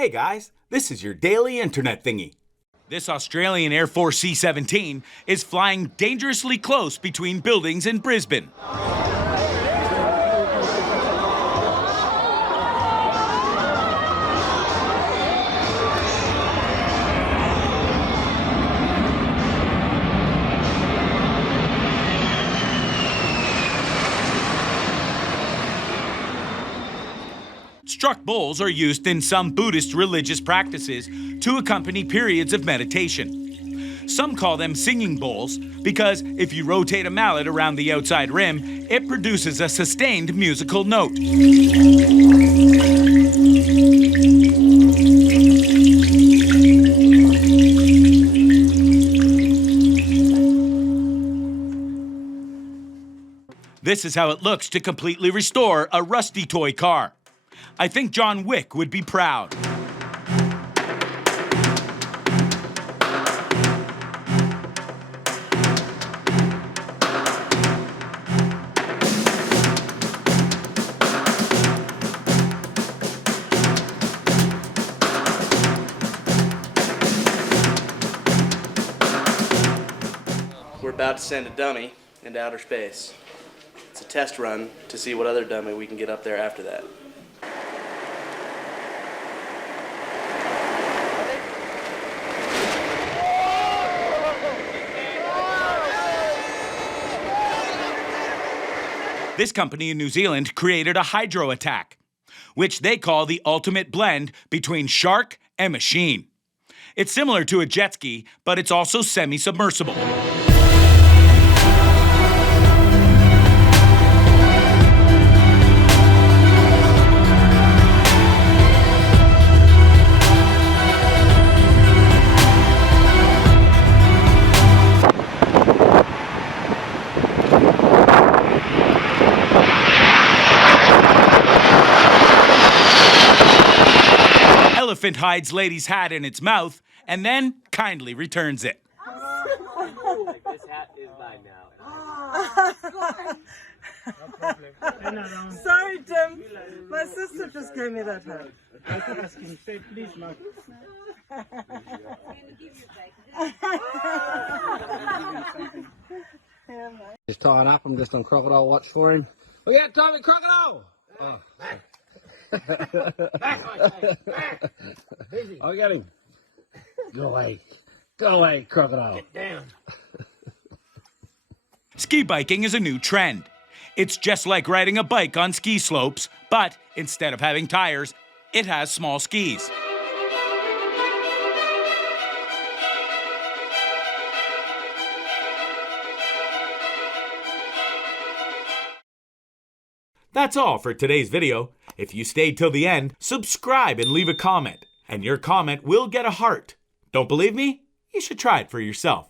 Hey guys, this is your daily internet thingy. This Australian Air Force C-17 is flying dangerously close between buildings in Brisbane. Struck bowls are used in some Buddhist religious practices to accompany periods of meditation. Some call them singing bowls because if you rotate a mallet around the outside rim, it produces a sustained musical note. This is how it looks to completely restore a rusty toy car. I think John Wick would be proud. We're about to send a dummy into outer space. It's a test run to see what other dummy we can get up there after that. This company in New Zealand created a hydro attack, which they call the ultimate blend between shark and machine. It's similar to a jet ski, but it's also semi-submersible. Elephant hides lady's hat in its mouth and then kindly returns it. This hat is mine now. No problem. Sorry, Tim. My sister just gave me that hat. Please, Mark. He's tied up. I'm just on crocodile watch for him. We got Tommy Crocodile! Oh. I got him. Go away, crocodile. Get down. Ski biking is a new trend. It's just like riding a bike on ski slopes, but instead of having tires, it has small skis. That's all for today's video. If you stayed till the end, subscribe and leave a comment. And your comment will get a heart. Don't believe me? You should try it for yourself.